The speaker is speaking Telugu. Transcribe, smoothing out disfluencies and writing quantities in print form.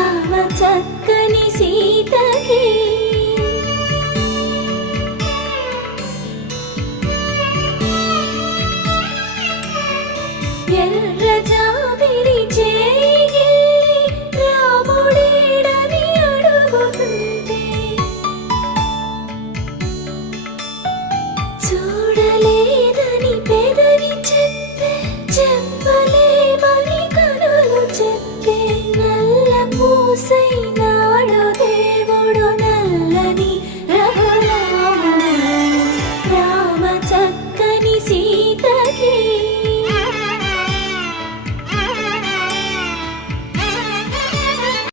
రామ చక్కని సీతకి ఎర్ర జాబిలి చేయి రాముడేడని అడుగుతుంటే చూడలేదని పెదవి చెప్పే చెప్పలేమని కనులు చెప్పే నల్ల పూసై